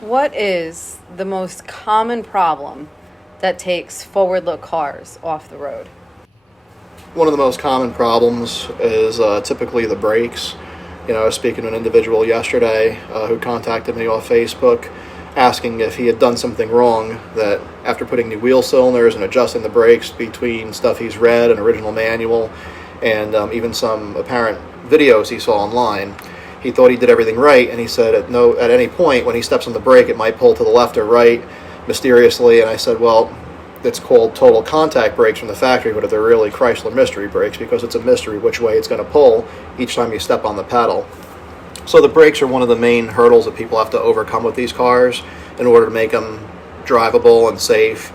What is the most common problem that takes forward look cars off the road? One of the most common problems is typically the brakes. I was speaking to an individual yesterday who contacted me off Facebook asking if he had done something wrong, that after putting new wheel cylinders and adjusting the brakes between stuff he's read, an original manual, and even some apparent videos he saw online, he thought he did everything right, and he said at any point when he steps on the brake it might pull to the left or right mysteriously. And I said, well, it's called total contact brakes from the factory, but they're really Chrysler mystery brakes, because it's a mystery which way it's going to pull each time you step on the pedal. So the brakes are one of the main hurdles that people have to overcome with these cars in order to make them drivable and safe.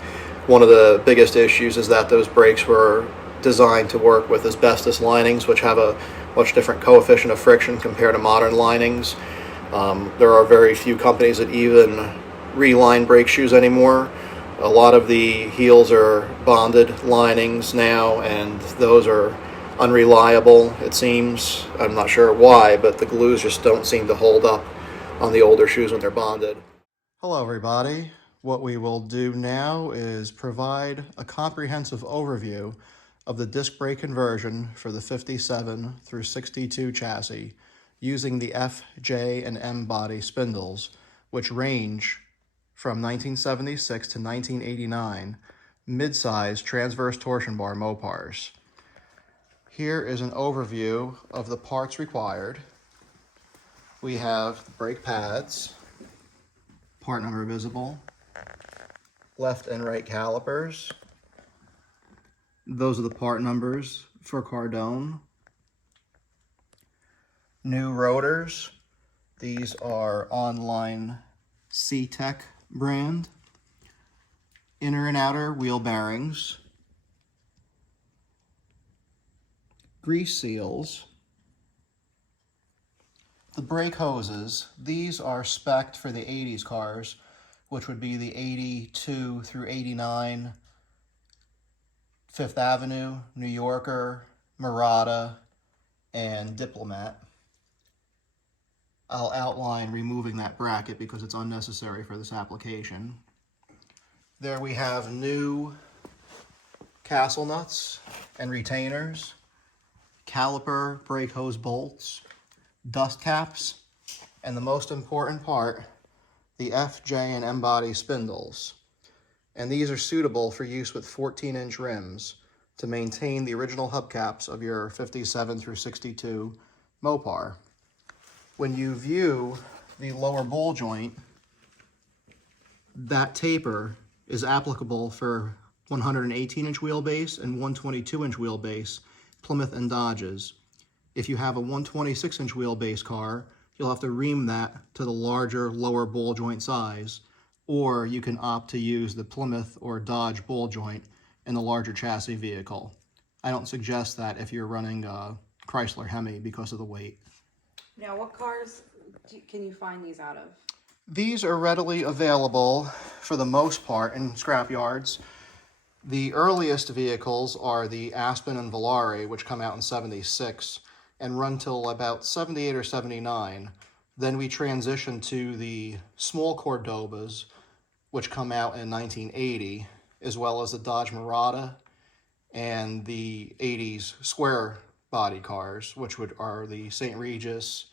One of the biggest issues is that those brakes were designed to work with asbestos linings, which have a much different coefficient of friction compared to modern linings. There are very few companies that even reline brake shoes anymore. A lot of the heels are bonded linings now, and those are unreliable, it seems. I'm not sure why, but the glues just don't seem to hold up on the older shoes when they're bonded. Hello everybody. What we will do now is provide a comprehensive overview of the disc brake conversion for the 57 through 62 chassis using the F, J, and M body spindles, which range from 1976 to 1989 mid-size transverse torsion bar MOPARs. Here is an overview of the parts required. We have brake pads, part number visible, left and right calipers. Those are the part numbers for Cardone. New rotors. These are online C-Tech brand. Inner and outer wheel bearings. Grease seals. The brake hoses, these are spec'd for the 80s cars, which would be the 82 through 89 Fifth Avenue, New Yorker, Murata, and Diplomat. I'll outline removing that bracket because it's unnecessary for this application. There we have new castle nuts and retainers, caliper brake hose bolts, dust caps, and the most important part, the F, J, and M body spindles. And these are suitable for use with 14-inch rims to maintain the original hubcaps of your 57 through 62 Mopar. When you view the lower ball joint, that taper is applicable for 118-inch wheelbase and 122-inch wheelbase Plymouth and Dodges. If you have a 126-inch wheelbase car, you'll have to ream that to the larger lower ball joint size, or you can opt to use the Plymouth or Dodge ball joint in the larger chassis vehicle. I don't suggest that if you're running a Chrysler Hemi because of the weight. Now, what cars can you find these out of? These are readily available for the most part in scrap yards. The earliest vehicles are the Aspen and Volare, which come out in '76 and run till about '78 or '79. Then we transition to the small Cordobas, which come out in 1980, as well as the Dodge Murata and the 80s square body cars, which are the St. Regis,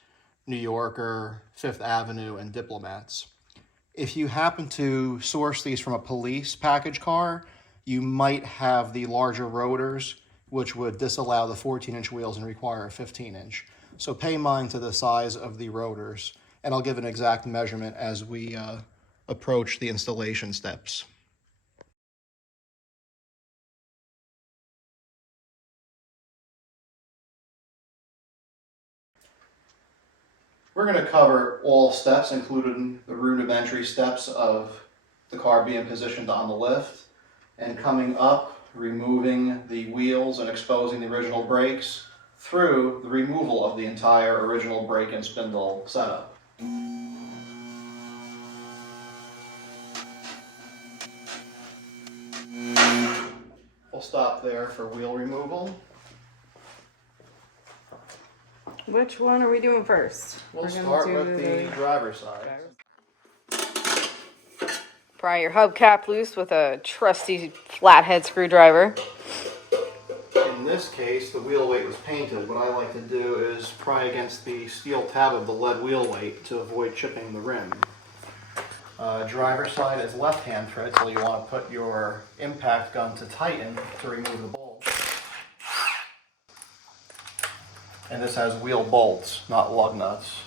New Yorker, Fifth Avenue, and Diplomats. If you happen to source these from a police package car, you might have the larger rotors, which would disallow the 14-inch wheels and require a 15-inch. So pay mind to the size of the rotors, and I'll give an exact measurement as we approach the installation steps. We're going to cover all steps, including the rudimentary steps of the car being positioned on the lift, and coming up, removing the wheels and exposing the original brakes through the removal of the entire original brake and spindle setup. We'll stop there for wheel removal. Which one are we doing first? We'll start with the driver's side. Pry your hubcap loose with a trusty flathead screwdriver. In this case, the wheel weight was painted. What I like to do is pry against the steel tab of the lead wheel weight to avoid chipping the rim. Driver's side is left-hand thread, so you want to put your impact gun to tighten to remove the bolt. And this has wheel bolts, not lug nuts.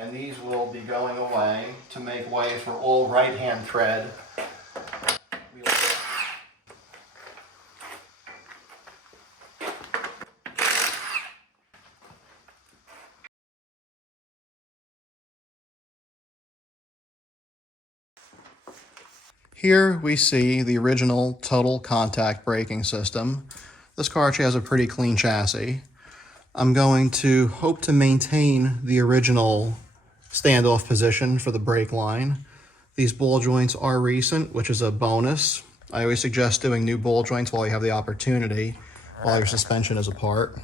And these will be going away to make way for all right-hand thread. Here we see the original total contact braking system. This car actually has a pretty clean chassis. I'm going to hope to maintain the original standoff position for the brake line. These ball joints are recent, which is a bonus. I always suggest doing new ball joints while you have the opportunity, while your suspension is apart.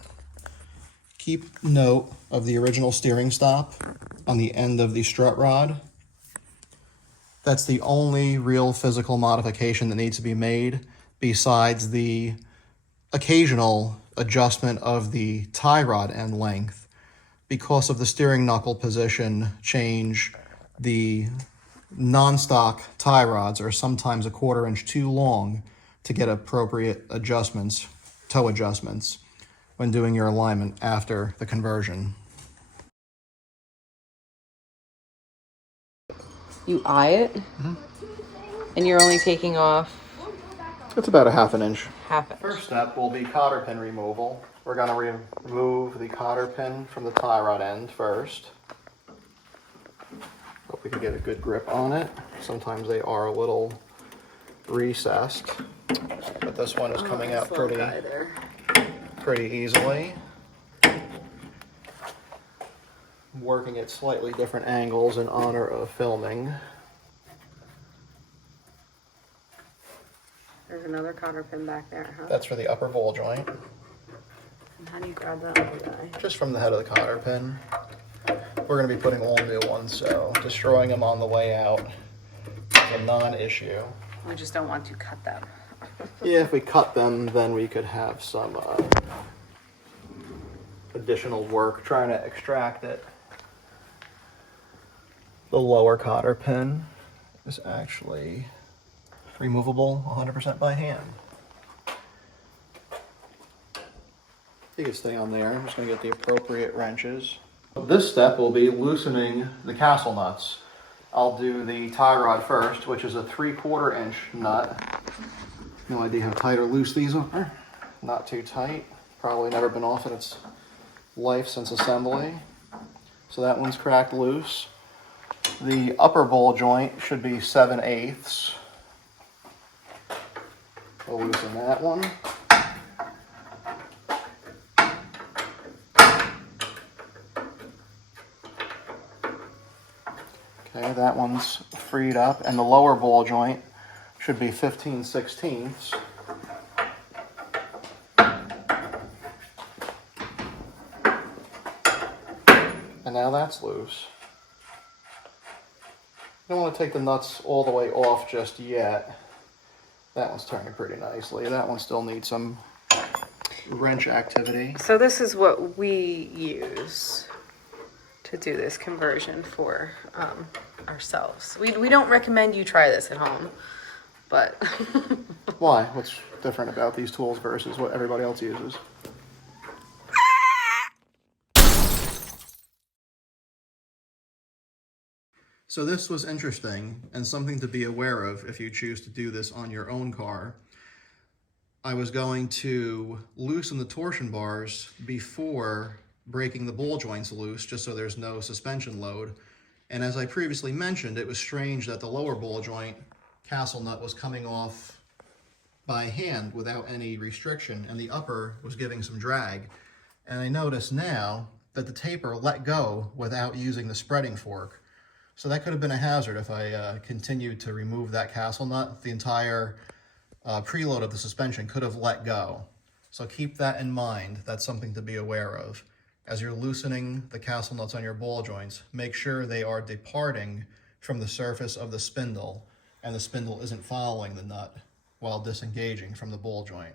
Keep note of the original steering stop on the end of the strut rod. That's the only real physical modification that needs to be made, besides the occasional adjustment of the tie rod end length. Because of the steering knuckle position change, the non-stock tie rods are sometimes a 1/4 inch too long to get appropriate adjustments, toe adjustments, when doing your alignment after the conversion. You eye it, and you're only taking off It's about a 1/2 inch. half inch. First step will be cotter pin removal. We're going to remove the cotter pin from the tie rod end first. Hope we can get a good grip on it. Sometimes they are a little recessed, but this one is coming out pretty easily. Working at slightly different angles in honor of filming. There's another cotter pin back there, huh? That's for the upper ball joint. And how do you grab that other guy? Just from the head of the cotter pin. We're going to be putting all new ones, so destroying them on the way out is a non-issue. We just don't want to cut them. Yeah, if we cut them, then we could have some additional work trying to extract it. The lower cotter pin is actually removable 100% by hand. You can stay on there. I'm just going to get the appropriate wrenches. This step will be loosening the castle nuts. I'll do the tie rod first, which is a 3/4 inch nut. No idea how tight or loose these are. Not too tight. Probably never been off in its life since assembly. So that one's cracked loose. The upper ball joint should be 7/8. We'll loosen that one. Okay, that one's freed up, and the lower ball joint should be 15/16. And now that's loose. You don't want to take the nuts all the way off just yet. That one's turning pretty nicely. That one still needs some wrench activity. So this is what we use to do this conversion for ourselves. We don't recommend you try this at home, but Why? What's different about these tools versus what everybody else uses? So this was interesting and something to be aware of if you choose to do this on your own car. I was going to loosen the torsion bars before breaking the ball joints loose, just so there's no suspension load. And as I previously mentioned, it was strange that the lower ball joint castle nut was coming off by hand without any restriction, and the upper was giving some drag. And I notice now that the taper let go without using the spreading fork. So that could have been a hazard if I continued to remove that castle nut. The entire preload of the suspension could have let go. So keep that in mind. That's something to be aware of. as you're loosening the castle nuts on your ball joints, make sure they are departing from the surface of the spindle and the spindle isn't following the nut while disengaging from the ball joint.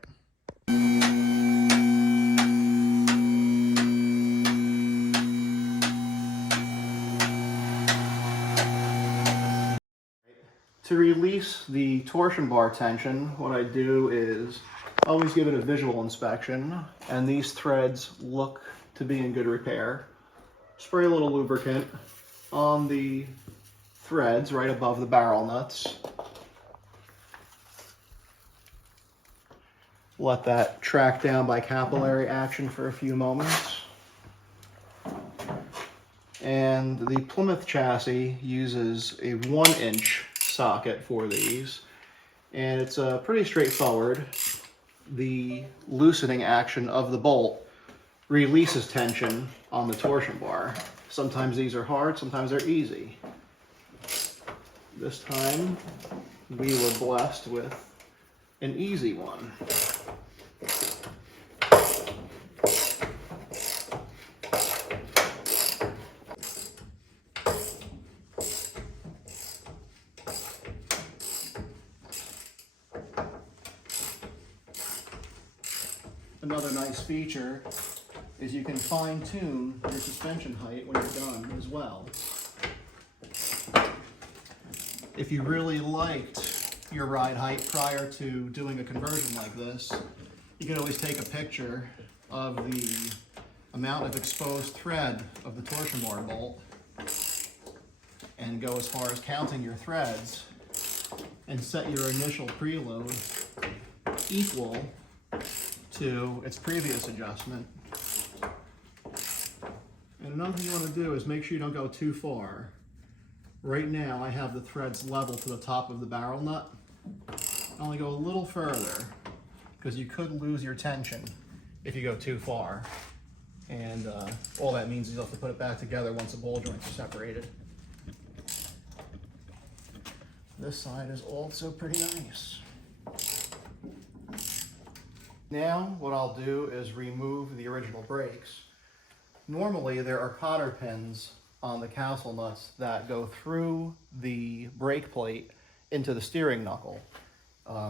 To release the torsion bar tension, what I do is always give it a visual inspection, and these threads look to be in good repair. Spray a little lubricant on the threads right above the barrel nuts. Let that track down by capillary action for a few moments. And the Plymouth chassis uses a 1-inch socket for these, and it's pretty straightforward. The loosening action of the bolt releases tension on the torsion bar. Sometimes these are hard, sometimes they're easy. This time we were blessed with an easy one. Another nice feature is you can fine-tune your suspension height when you're done as well. If you really liked your ride height prior to doing a conversion like this, you can always take a picture of the amount of exposed thread of the torsion bar bolt and go as far as counting your threads and set your initial preload equal to its previous adjustment. And another thing you want to do is make sure you don't go too far. Right now I have the threads level to the top of the barrel nut. I only go a little further because you could lose your tension if you go too far. And all that means is you'll have to put it back together once the ball joints are separated. This side is also pretty nice. Now what I'll do is remove the original brakes. Normally there are cotter pins on the castle nuts that go through the brake plate into the steering knuckle.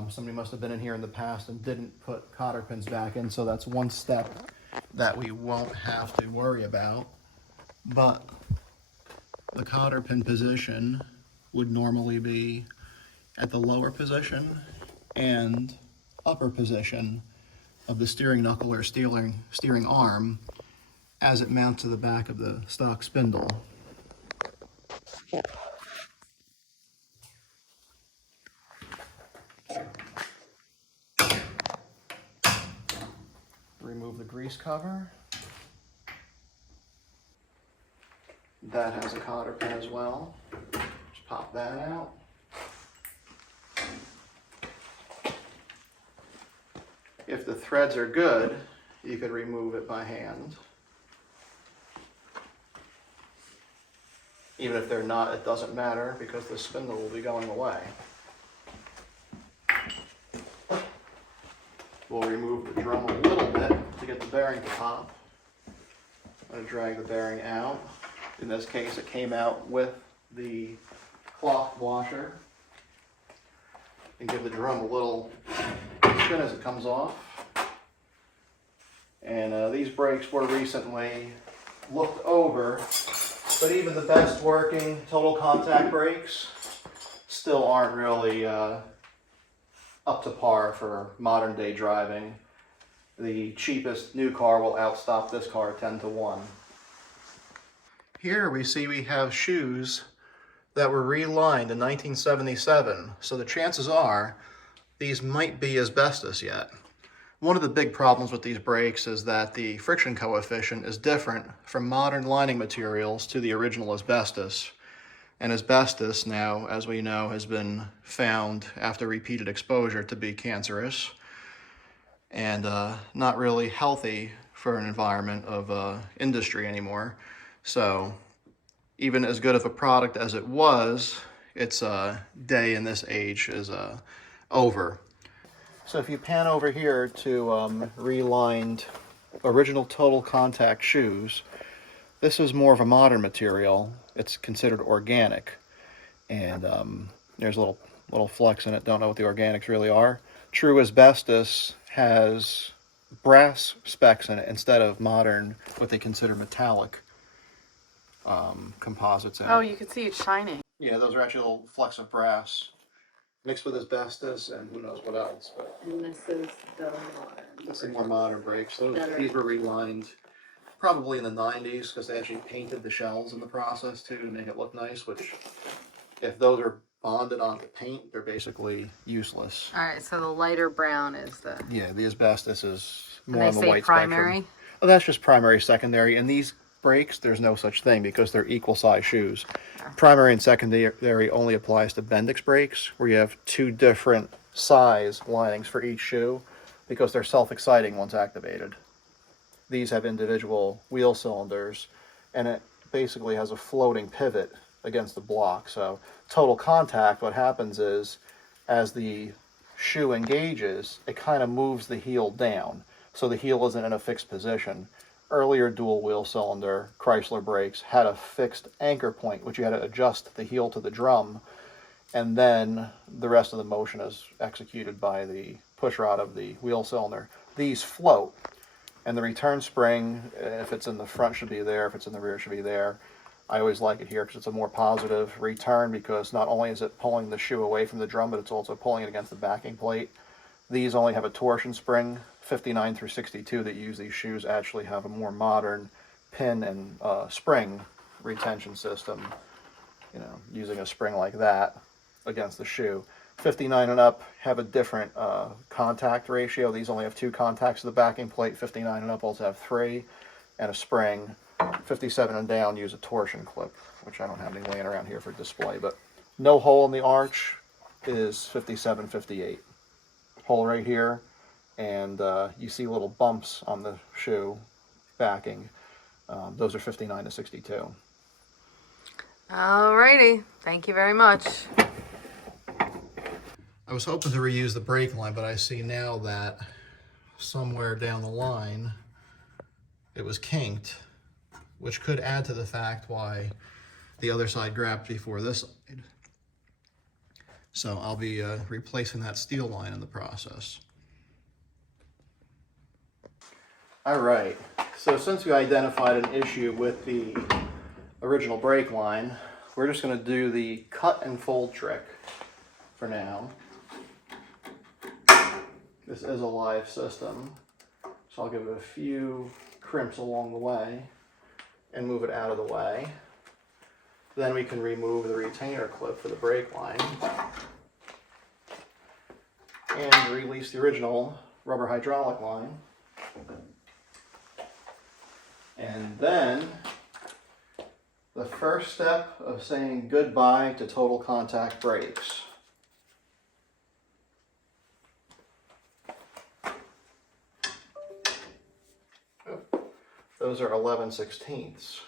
Somebody must have been in here in the past and didn't put cotter pins back in, so that's one step that we won't have to worry about. But the cotter pin position would normally be at the lower position and upper position of the steering knuckle or steering arm as it mounts to the back of the stock spindle. Remove the grease cover. That has a cotter pin as well. Just pop that out. If the threads are good, you could remove it by hand. Even if they're not, it doesn't matter because the spindle will be going away. We'll remove the drum a little bit to get the bearing to pop. I'm going to drag the bearing out. In this case, it came out with the cloth washer. And give the drum a little spin as it comes off. And these brakes were recently looked over, but even the best working total contact brakes still aren't really up to par for modern day driving. The cheapest new car will outstop this car 10-1. Here we see we have shoes that were relined in 1977, so the chances are these might be asbestos yet. One of the big problems with these brakes is that the friction coefficient is different from modern lining materials to the original asbestos. And asbestos now, as we know, has been found after repeated exposure to be cancerous and not really healthy for an environment of industry anymore. So even as good of a product as it was, its day in this age is over. So if you pan over here to relined original total contact shoes. This is more of a modern material. It's considered organic, and there's a little flex in it. Don't know what the organics really are. True asbestos has brass specks in it instead of modern, what they consider metallic composites in it. Oh, you can see it's shining. Yeah, those are actually little flecks of brass mixed with asbestos and who knows what else. But And this is the modern. this is more modern brakes. Better. These were relined probably in the 90s because they actually painted the shells in the process too to make it look nice, which if those are bonded onto paint, they're basically useless. All right, so the lighter brown is the. Yeah, the asbestos is more And on they the say white primary. spectrum. Oh, that's just primary, secondary. And these brakes, there's no such thing because they're equal size shoes. Primary and secondary only applies to Bendix brakes, where you have two different size linings for each shoe because they're self-exciting once activated. These have individual wheel cylinders, and it basically has a floating pivot against the block. So total contact, what happens is as the shoe engages, it kind of moves the heel down. So the heel isn't in a fixed position. Earlier dual wheel cylinder Chrysler brakes had a fixed anchor point, which you had to adjust the heel to the drum, and then the rest of the motion is executed by the push rod of the wheel cylinder. These float, and the return spring, if it's in the front, should be there. If it's in the rear, it should be there. I always like it here because it's a more positive return, because not only is it pulling the shoe away from the drum, but it's also pulling it against the backing plate. These only have a torsion spring. 59 through 62 that use these shoes actually have a more modern pin and spring retention system, you know, using a spring like that against the shoe. 59 and up have a different contact ratio. These only have 2 contacts to the backing plate. 59 and up also have 3 and a spring. 57 and down use a torsion clip, which I don't have any laying around here for display, but no hole in the arch is 57, 58. Hole right here, and you see little bumps on the shoe backing. Those are 59 to 62. Alrighty, thank you very much. I was hoping to reuse the brake line, but I see now that somewhere down the line it was kinked, which could add to the fact why the other side grabbed before this side. So I'll be replacing that steel line in the process. All right, so since we identified an issue with the original brake line, we're just going to do the cut and fold trick for now. This is a live system, so I'll give it a few crimps along the way and move it out of the way. Then we can remove the retainer clip for the brake line and release the original rubber hydraulic line. And then the first step of saying goodbye to total contact brakes. Those are 11/16,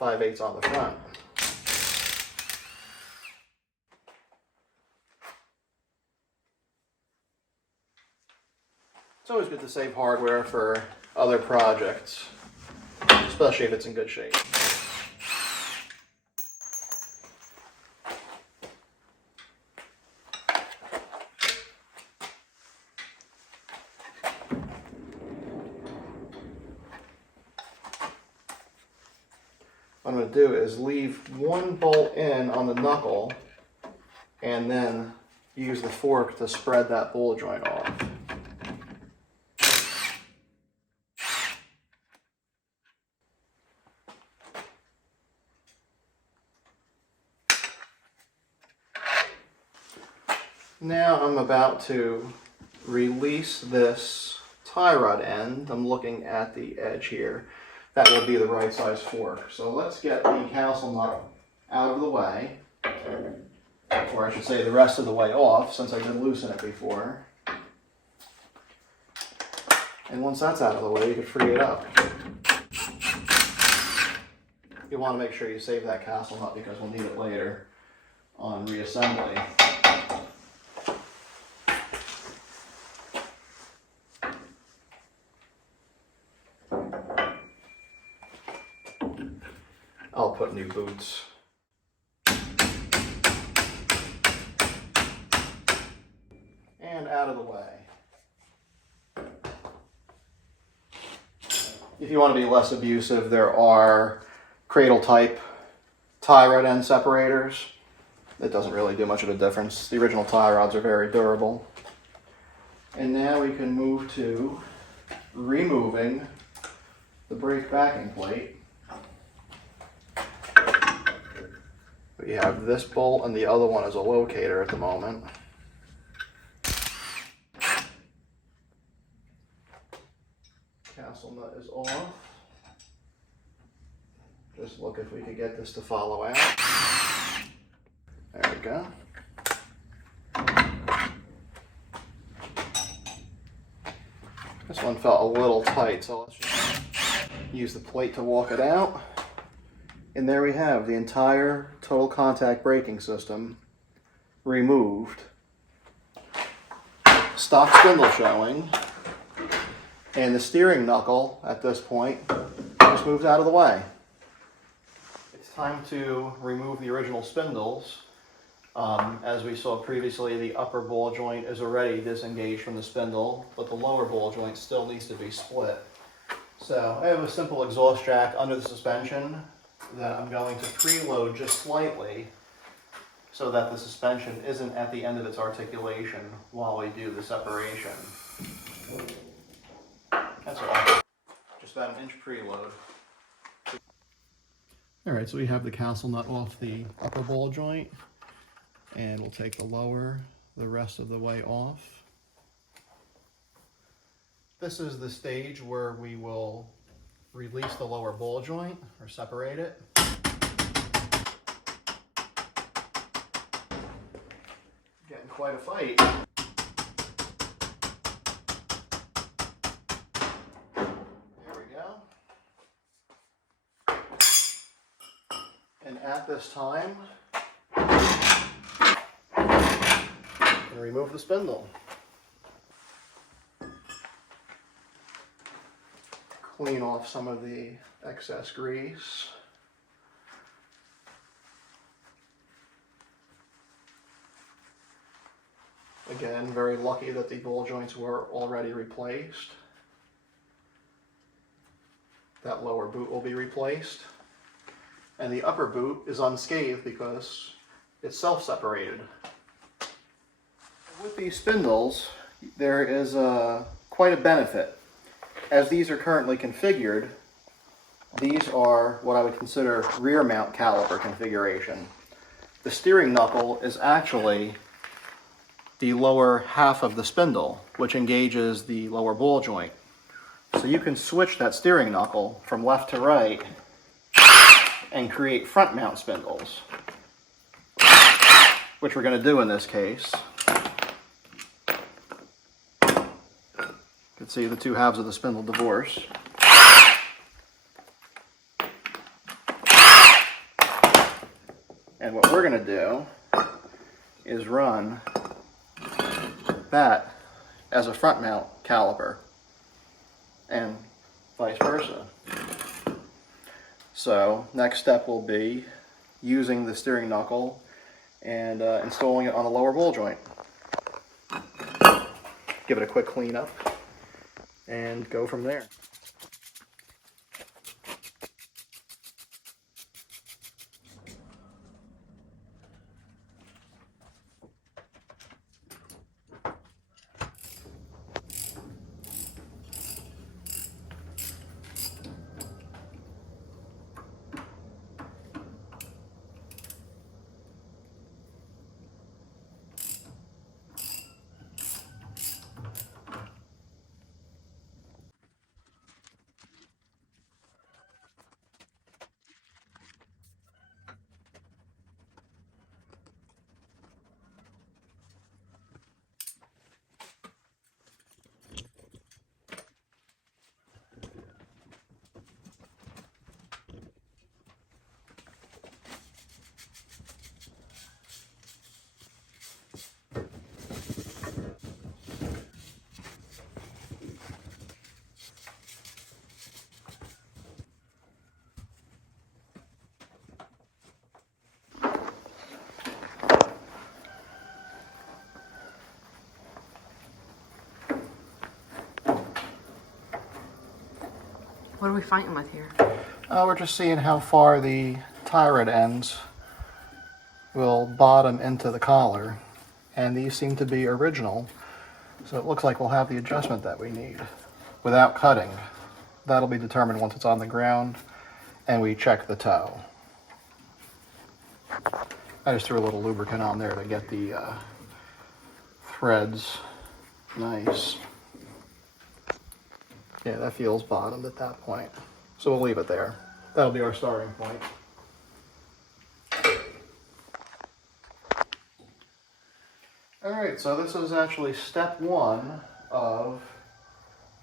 5/8 on the front. It's always good to save hardware for other projects, especially if it's in good shape. What I'm going to do is leave one bolt in on the knuckle and then use the fork to spread that bolt joint off. Now I'm about to release this tie rod end. I'm looking at the edge here. That will be the right size fork. So let's get the castle nut out of the way, or I should say the rest of the way off, since I did loosen it before. And once that's out of the way, you can free it up. You want to make sure you save that castle nut because we'll need it later on reassembly. I'll put new boots. And out of the way. If you want to be less abusive, there are cradle type tie rod end separators. It doesn't really do much of a difference. The original tie rods are very durable. And now we can move to removing the brake backing plate. We have this bolt and the other one is a locator at the moment. Castle nut is off. Just look if we could get this to follow out. There we go. This one felt a little tight, so let's just use the plate to walk it out. And there we have the entire total contact braking system removed. Stock spindle showing. And the steering knuckle at this point just moves out of the way. It's time to remove the original spindles. As we saw previously, the upper ball joint is already disengaged from the spindle, but the lower ball joint still needs to be split. So I have a simple exhaust jack under the suspension that I'm going to preload just slightly so that the suspension isn't at the end of its articulation while we do the separation. That's all. Just about an inch preload. All right, so we have the castle nut off the upper ball joint, and we'll take the lower the rest of the way off. This is the stage where we will release the lower ball joint or separate it. Getting quite a fight. And at this time, I'm going to remove the spindle. Clean off some of the excess grease. Again, very lucky that the ball joints were already replaced. That lower boot will be replaced. And the upper boot is unscathed because it's self-separated. With these spindles, there is quite a benefit. As these are currently configured, these are what I would consider rear mount caliper configuration. The steering knuckle is actually the lower half of the spindle, which engages the lower ball joint. So you can switch that steering knuckle from left to right and create front mount spindles, which we're going to do in this case. You can see the two halves of the spindle divorce. And what we're going to do is run that as a front mount caliper and vice versa. So next step will be using the steering knuckle and installing it on the lower ball joint. Give it a quick clean up and go from there. What are we fighting with here? We're just seeing how far the tie rod ends will bottom into the collar, and these seem to be original, so it looks like we'll have the adjustment that we need without cutting. That'll be determined once it's on the ground and we check the toe. I just threw a little lubricant on there to get the threads nice. Yeah, that feels bottomed at that point, so we'll leave it there. That'll be our starting point. Alright, so this is actually step one of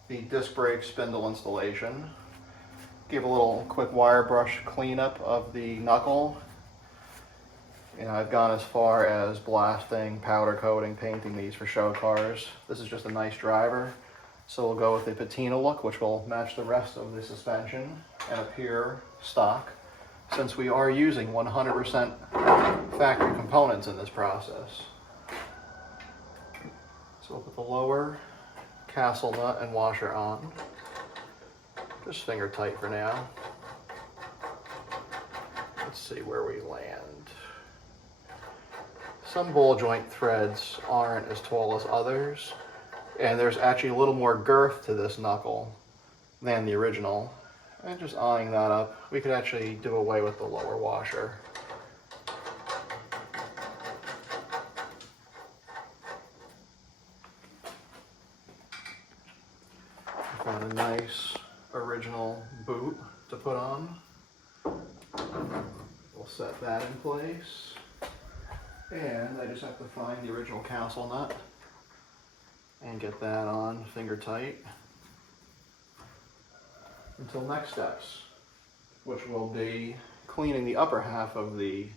the disc brake spindle installation. Give a little quick wire brush cleanup of the knuckle. You know, I've gone as far as blasting, powder coating, painting these for show cars. This is just a nice driver, so we'll go with the patina look, which will match the rest of the suspension and appear stock, since we are using 100% factory components in this process. So we'll put the lower castle nut and washer on. Just finger tight for now. Let's see where we land. Some ball joint threads aren't as tall as others, and there's actually a little more girth to this knuckle than the original. And just eyeing that up, we could actually do away with the lower washer. Found a nice original boot to put on. We'll set that in place. And I just have to find the original castle nut and get that on finger tight until next steps, which will be cleaning the upper half of the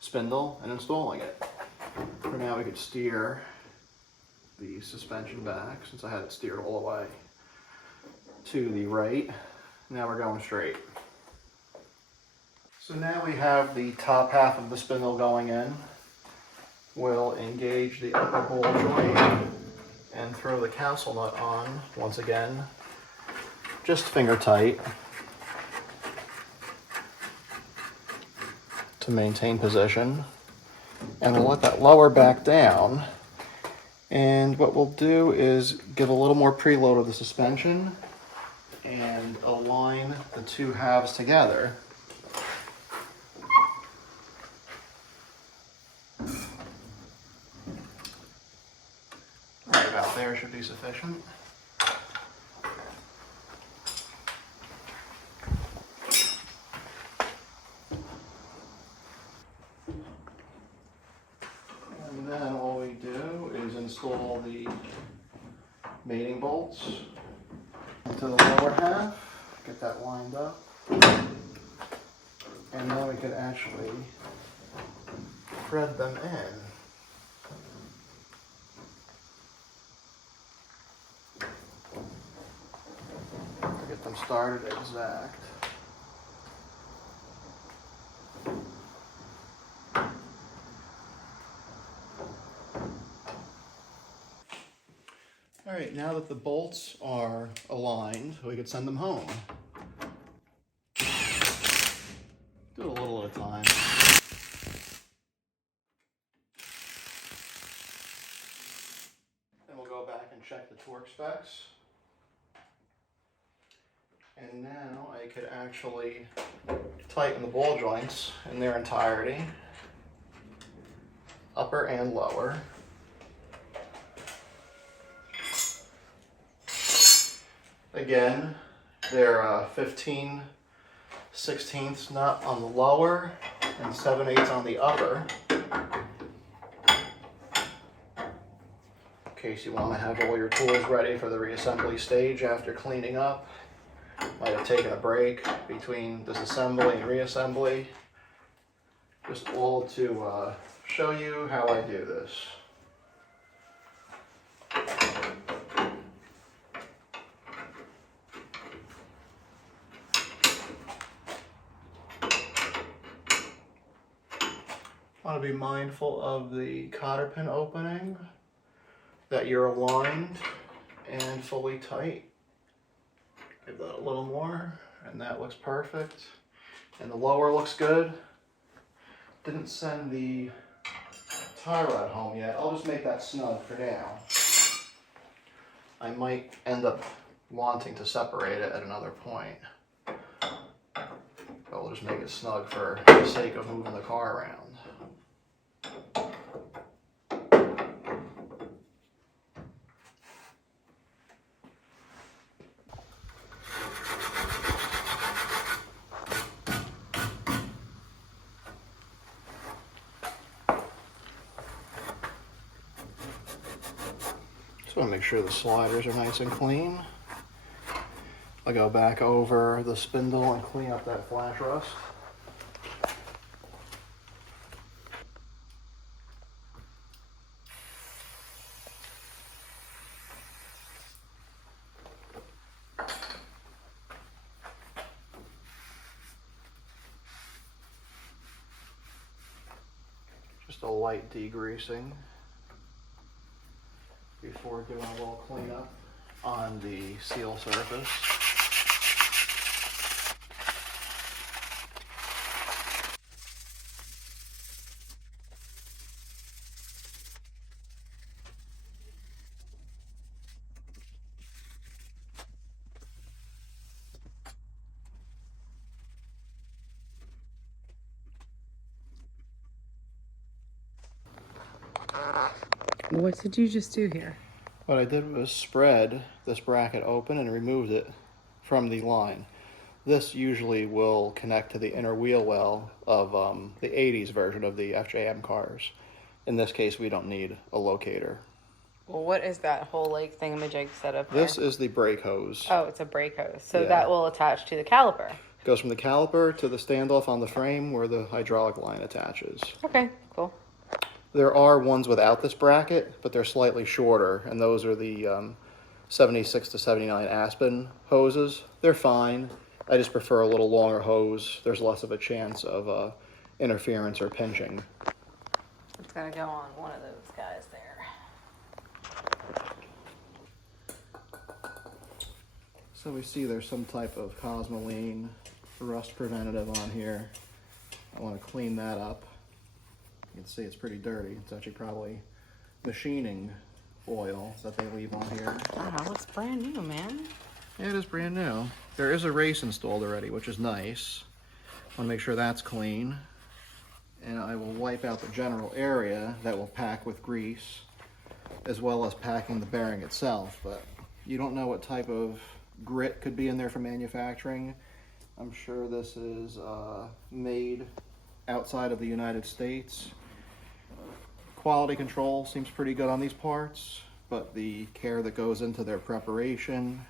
spindle and installing it. For now we could steer the suspension back, since I had it steered all the way to the right. Now we're going straight. So now we have the top half of the spindle going in. We'll engage the upper ball joint and throw the castle nut on once again, just finger tight to maintain position. And we'll let that lower back down. And what we'll do is give a little more preload of the suspension and align the two halves together. Right about there should be sufficient. And then all we do is install the mating bolts into the lower half, get that lined up, and then we can actually thread them in. Get them started exact. All right, now that the bolts are aligned, we could send them home. Do it a little at a time. Then we'll go back and check the torque specs. And now I could actually tighten the ball joints in their entirety, upper and lower. Again, they're 15/16 nut on the lower and 7/8 on the upper. In case you want to have all your tools ready for the reassembly stage after cleaning up. Might have taken a break between disassembly and reassembly. Just all to show you how I do this. Want to be mindful of the cotter pin opening, that you're aligned and fully tight. Give that a little more, And that looks perfect. And the lower looks good. Didn't send the tie rod home yet. I'll just make that snug for now. I might end up wanting to separate it at another point. But we'll just make it snug for the sake of moving the car around. So I'll make sure the sliders are nice and clean. I'll go back over the spindle and clean up that flash rust. Just a light degreasing before doing a little cleanup on the seal surface. What did you just do here? What I did was spread this bracket open and removed it from the line. This usually will connect to the inner wheel well of the 80s version of the FJM cars. In this case, we don't need a locator. Well, what is that whole like thingamajig set up there? This is the brake hose. Oh, it's a brake hose. So Yeah. that will attach to the caliper. Goes from the caliper to the standoff on the frame where the hydraulic line attaches. Okay, cool. There are ones without this bracket, but they're slightly shorter, and those are the 76 to 79 Aspen hoses. They're fine. I just prefer a little longer hose. There's less of a chance of interference or pinching. It's gonna go on one of those guys there. So we see there's some type of Cosmoline rust preventative on here. I want to clean that up. You can see it's pretty dirty. It's actually probably machining oil that they leave on here. Oh, it looks brand new, man. Yeah, it is brand new. There is a race installed already, which is nice. I want to make sure that's clean. And I will wipe out the general area that will pack with grease, as well as packing the bearing itself. But you don't know what type of grit could be in there for manufacturing. I'm sure this is made outside of the United States. Quality control seems pretty good on these parts, but the care that goes into their preparation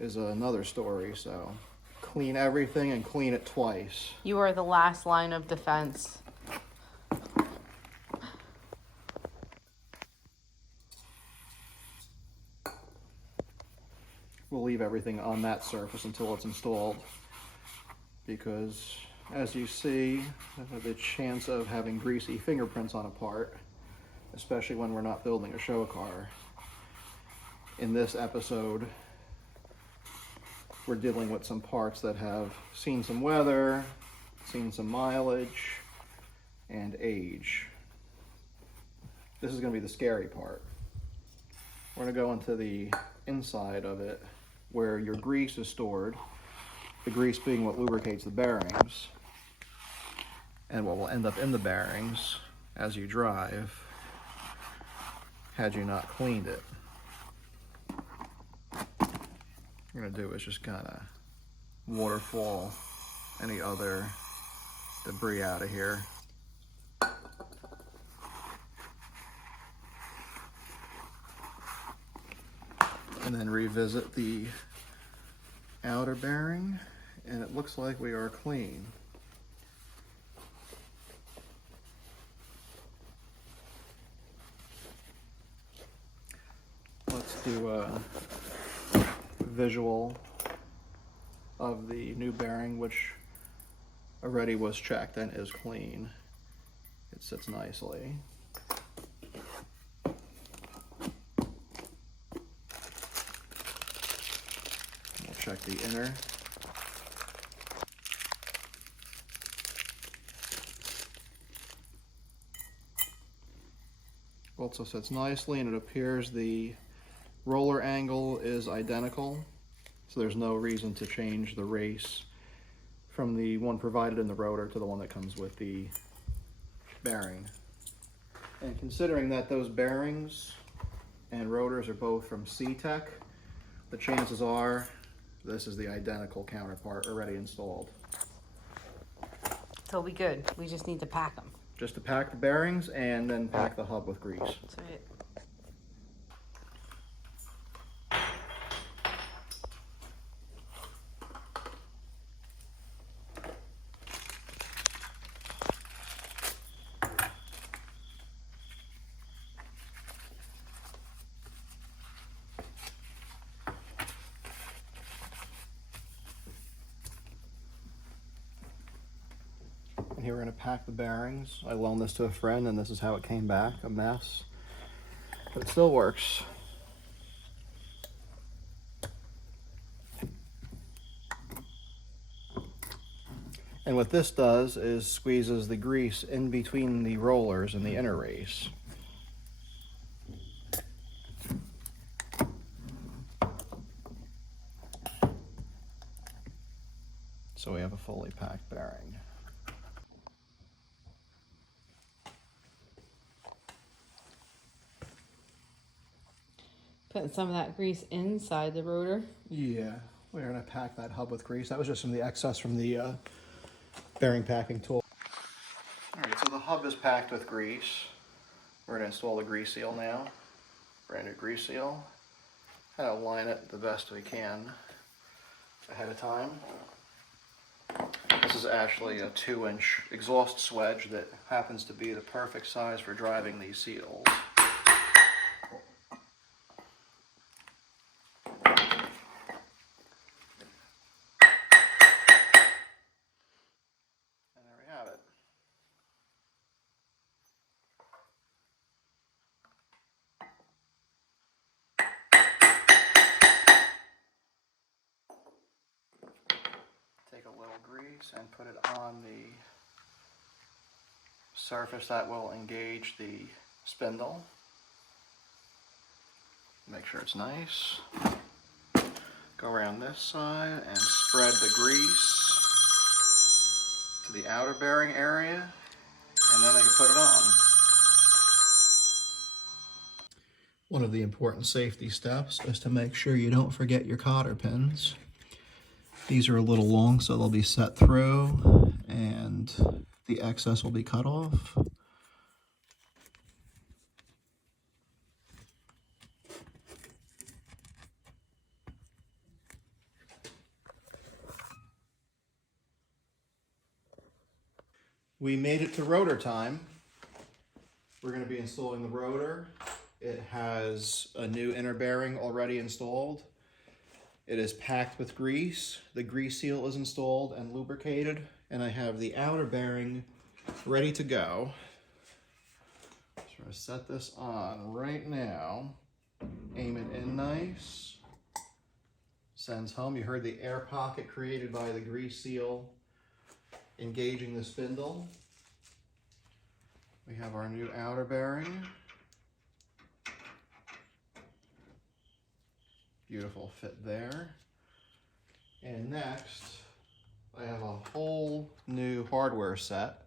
is another story. So clean everything and clean it twice. You are the last line of defense. We'll leave everything on that surface until it's installed, because as you see, the chance of having greasy fingerprints on a part, especially when we're not building a show car. In this episode, we're dealing with some parts that have seen some weather, seen some mileage, and age. This is going to be the scary part. We're going to go into the inside of it where your grease is stored, the grease being what lubricates the bearings, and what will end up in the bearings as you drive had you not cleaned it. What you're going to do is just kind of waterfall any other debris out of here. And then revisit the outer bearing, and it looks like we are clean. Let's do a visual of the new bearing, which already was checked and is clean. It sits nicely. We'll check the inner Also sits nicely, and it appears the roller angle is identical, so there's no reason to change the race from the one provided in the rotor to the one that comes with the bearing. And considering that those bearings and rotors are both from C-Tech, the chances are this is the identical counterpart already installed. So we good. We just need to pack them. Just to pack the bearings and then pack the hub with grease. That's right. And here we're going to pack the bearings. I loaned this to a friend and this is how it came back, a mess. But it still works. And what this does is squeezes the grease in between the rollers and the inner race. So we have a fully packed bearing. Putting some of that grease inside the rotor. Yeah, we're gonna pack that hub with grease. That was just some of the excess from the bearing packing tool. All right, so the hub is packed with grease. We're gonna install the grease seal now. Brand new grease seal. Kind of line it the best we can ahead of time. This is actually a 2-inch exhaust swedge that happens to be the perfect size for driving these seals. Take a little grease and put it on the surface that will engage the spindle. Make sure it's nice. Go around this side and spread the grease to the outer bearing area, and then I can put it on. One of the important safety steps is to make sure you don't forget your cotter pins. These are a little long, so they'll be set through and the excess will be cut off. We made it to rotor time. We're going to be installing the rotor. It has a new inner bearing already installed. It is packed with grease. The grease seal is installed and lubricated, and I have the outer bearing ready to go. So I'm going to set this on right now. Aim it in nice. Sends home. You heard the air pocket created by the grease seal engaging the spindle. We have our new outer bearing. Beautiful fit there. And next, I have a whole new hardware set.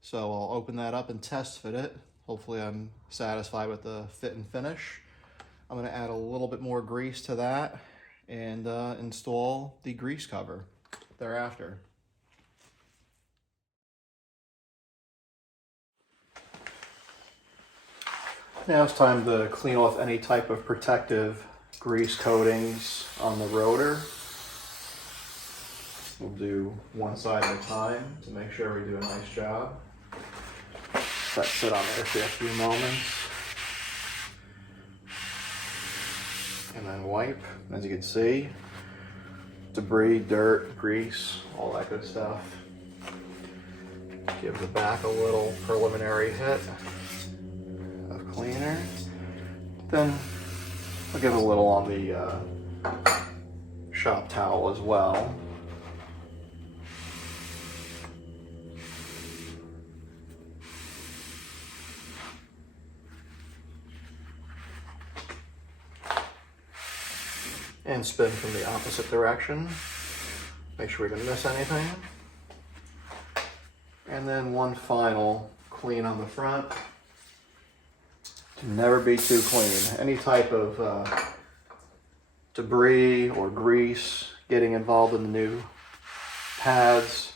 So I'll open that up and test fit it. Hopefully I'm satisfied with the fit and finish. I'm going to add a little bit more grease to that and install the grease cover thereafter. Now it's time to clean off any type of protective grease coatings on the rotor. We'll do one side at a time to make sure we do a nice job. Let sit on there for a few moments. And then wipe. As you can see, debris, dirt, grease, all that good stuff. Give the back a little preliminary hit of cleaner. Then I'll give it a little on the shop towel as well. and spin from the opposite direction. Make sure we didn't miss anything. And then one final clean on the front. Never be too clean. Any type of debris or grease getting involved in the new pads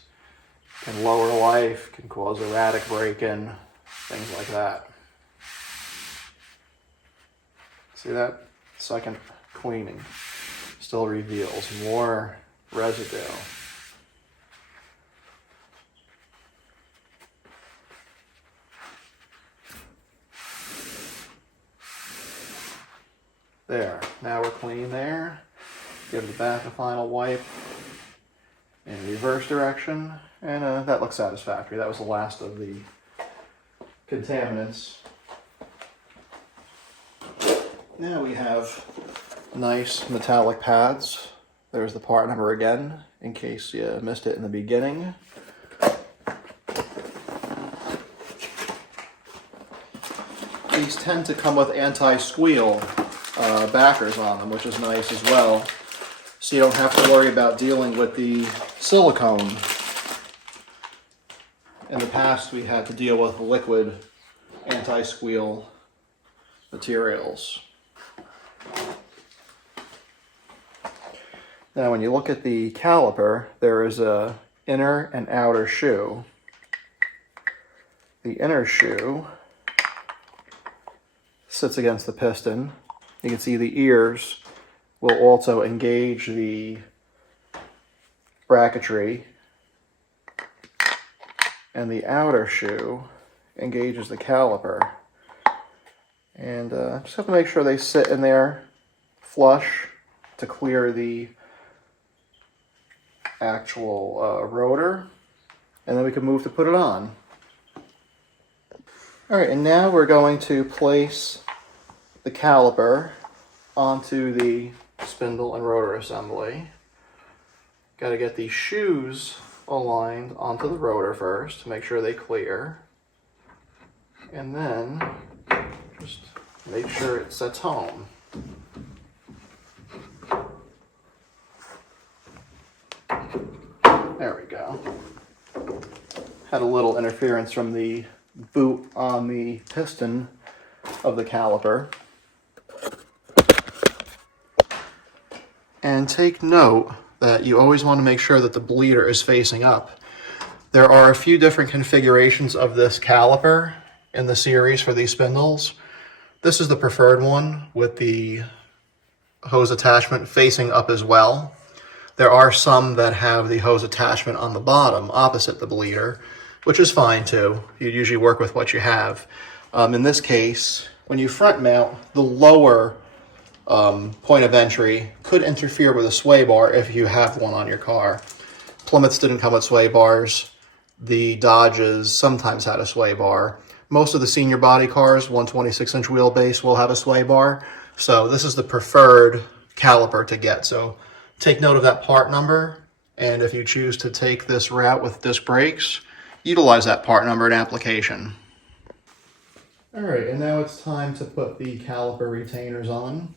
can lower life, can cause erratic break-in, things like that. See that? Second cleaning still reveals more residue. There, now we're clean there. Give the back a final wipe in reverse direction, and that looks satisfactory. That was the last of the contaminants. Now we have nice metallic pads. There's the part number again, in case you missed it in the beginning. These tend to come with anti-squeal backers on them, which is nice as well. So you don't have to worry about dealing with the silicone. In the past, we had to deal with liquid anti-squeal materials. Now, when you look at the caliper, there is a inner and outer shoe. The inner shoe sits against the piston. You can see the ears will also engage the bracketry, and the outer shoe engages the caliper. And just have to make sure they sit in there flush to clear the actual rotor, and then we can move to put it on. Alright, and now we're going to place the caliper onto the spindle and rotor assembly. Got to get the shoes aligned onto the rotor first to make sure they clear, and then just make sure it sets home. There we go. Had a little interference from the boot on the piston of the caliper. And take note that you always want to make sure that the bleeder is facing up. There are a few different configurations of this caliper in the series for these spindles. This is the preferred one with the hose attachment facing up as well. There are some that have the hose attachment on the bottom opposite the bleeder, which is fine too. You usually work with what you have. In this case, when you front mount, the lower point of entry could interfere with a sway bar if you have one on your car. Plymouths didn't come with sway bars. The Dodges sometimes had a sway bar. Most of the senior body cars, 126-inch wheelbase, will have a sway bar. So this is the preferred caliper to get. So take note of that part number, and if you choose to take this route with disc brakes, utilize that part number in application. All right, and now it's time to put the caliper retainers on.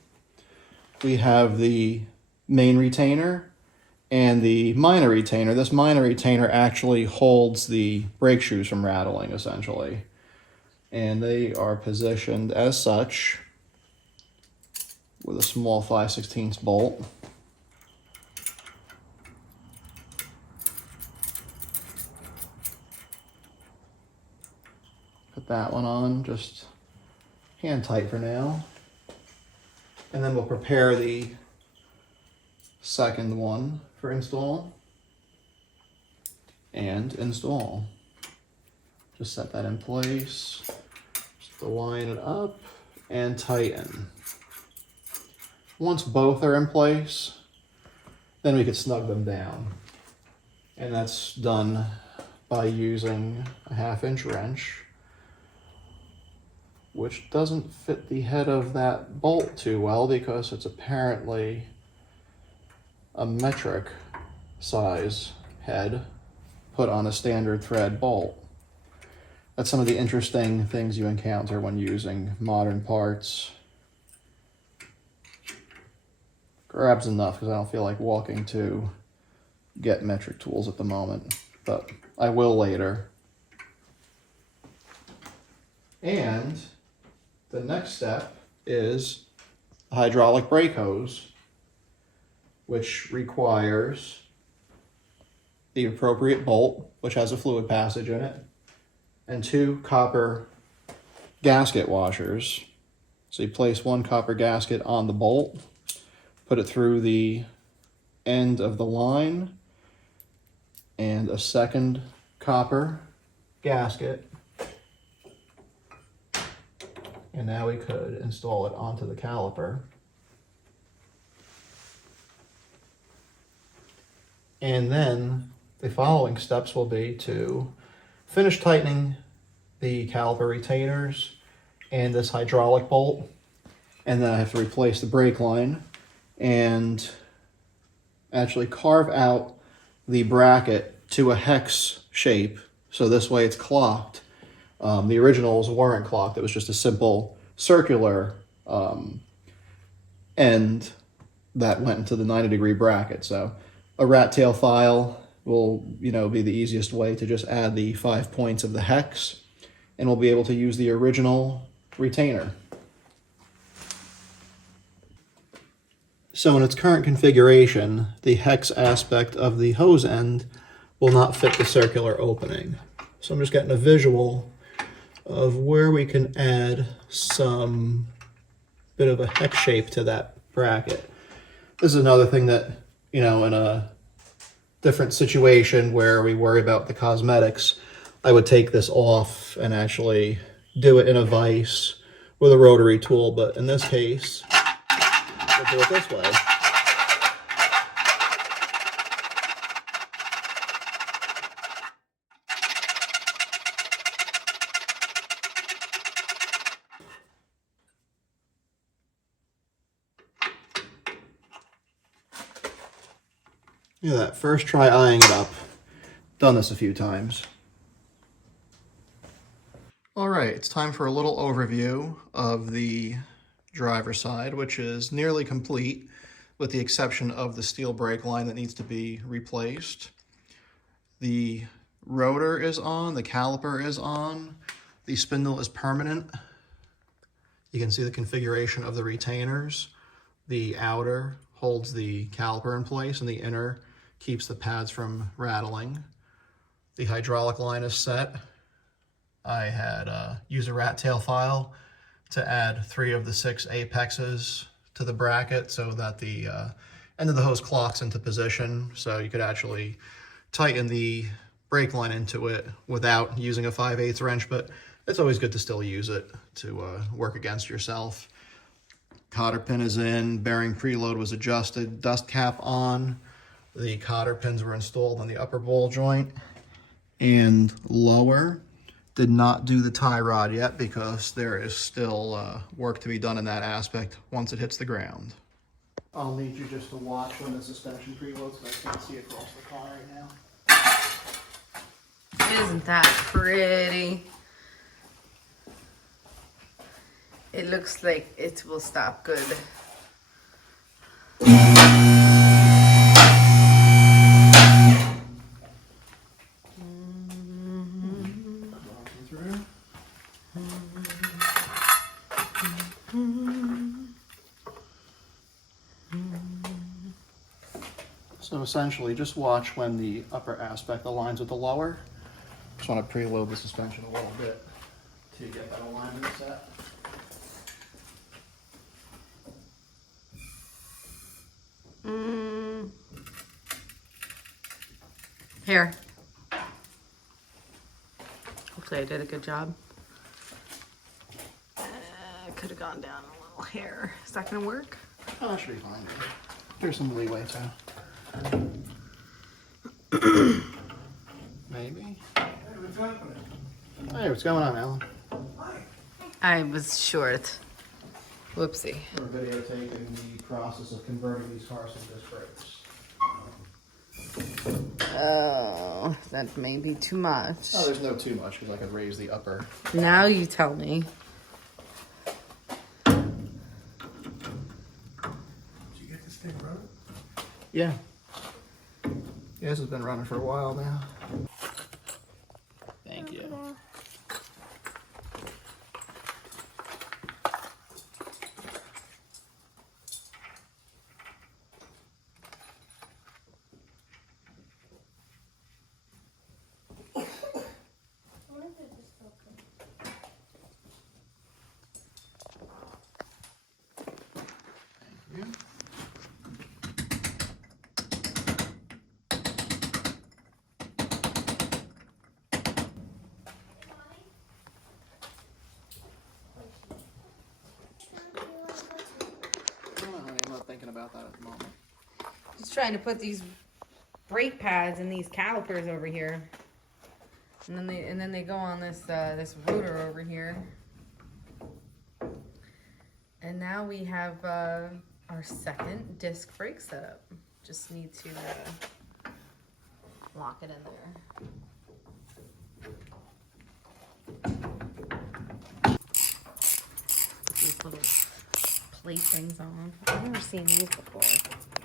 We have the main retainer and the minor retainer. This minor retainer actually holds the brake shoes from rattling, essentially. And they are positioned as such with a small 5/16 bolt. Put that one on, just hand tight for now. And then we'll prepare the second one for install and install. Just set that in place, just line it up and tighten. Once both are in place, then we can snug them down. And that's done by using a 1/2-inch wrench, which doesn't fit the head of that bolt too well because it's apparently a metric size head put on a standard thread bolt. That's some of the interesting things you encounter when using modern parts. grabs enough because I don't feel like walking to get metric tools at the moment, but I will later. And the next step is a hydraulic brake hose, which requires the appropriate bolt, which has a fluid passage in it, and 2 copper gasket washers. So you place 1 copper gasket on the bolt, put it through the end of the line, and a 2nd copper gasket. And now we could install it onto the caliper. And then the following steps will be to finish tightening the caliper retainers and this hydraulic bolt. And then I have to replace the brake line and actually carve out the bracket to a hex shape. So this way it's clocked. The originals weren't clocked. It was just a simple circular end that went into the 90-degree bracket. So a rat tail file will, be the easiest way to just add the 5 points of the hex, and we'll be able to use the original retainer. So in its current configuration, the hex aspect of the hose end will not fit the circular opening. So I'm just getting a visual of where we can add some bit of a hex shape to that bracket. This is another thing that, in a different situation where we worry about the cosmetics, I would take this off and actually do it in a vise with a rotary tool, but in this case, we'll do it this way. Look at that, first try eyeing it up. Done this a few times. All right, it's time for a little overview of the driver's side, which is nearly complete with the exception of the steel brake line that needs to be replaced. The rotor is on, the caliper is on, the spindle is permanent. You can see the configuration of the retainers. The outer holds the caliper in place and the inner keeps the pads from rattling. The hydraulic line is set. I had used a rat tail file to add 3 of the 6 apexes to the bracket so that the end of the hose clocks into position, so you could actually tighten the brake line into it without using a 5/8 wrench, but it's always good to still use it to work against yourself. Cotter pin is in, bearing preload was adjusted, dust cap on. The cotter pins were installed on the upper ball joint and lower. Did not do the tie rod yet because there is still work to be done in that aspect once it hits the ground. I'll need you just to watch when the suspension preloads, because I can't see across the car right now. Isn't that pretty? It looks like it will stop good. So essentially, just watch when the upper aspect aligns with the lower. Just want to preload the suspension a little bit to get that alignment set. Here. Hopefully I did a good job. Could have gone down a little hair. Is that gonna work? Oh, that should be fine. There's some leeway too. Maybe. Hey, what's going on, Alan? I was short. Whoopsie. We're videotaping the process of converting these cars to disc brakes. Oh, that may be too much. Oh, there's no too much because I could raise the upper. Now you tell me. Did you get this thing right? Yeah. Yeah, this has been running for a while now. Thank you. I'm not thinking about that at the moment. Just trying to put these brake pads and these calipers over here, and then they go on this this rotor over here, and now we have our second disc brake setup. Just need to lock it in there. These little plate things on. I've never seen these before.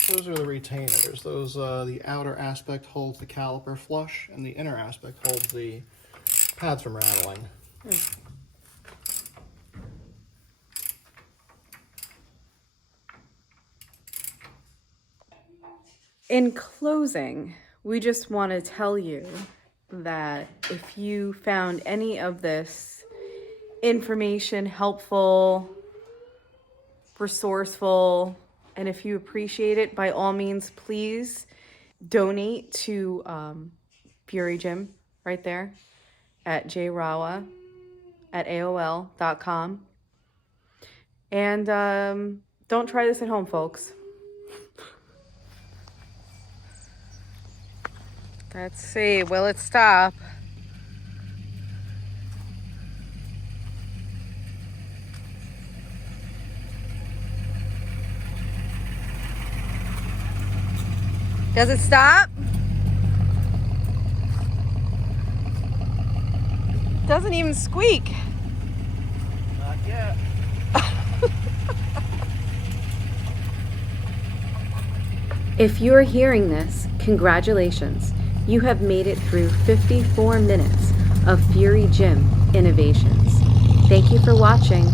Those are the retainers. Those, the outer aspect holds the caliper flush, and the inner aspect holds the pads from rattling. In closing, we just want to tell you that if you found any of this information helpful, resourceful, and if you appreciate it, by all means, please donate to FuryJim right there at jrawa@aol.com. And don't try this at home, folks. Let's see, will it stop? Does it stop? Doesn't even squeak. Not yet. If you're hearing this, congratulations. You have made it through 54 minutes of FuryJim Innovations. Thank you for watching.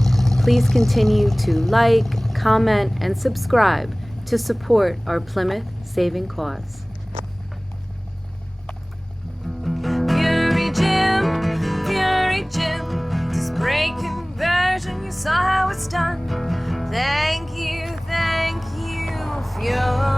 Please continue to like, comment, and subscribe to support our Plymouth saving cause. FuryJim, this brake conversion, you saw how it's done. Thank you, Fury.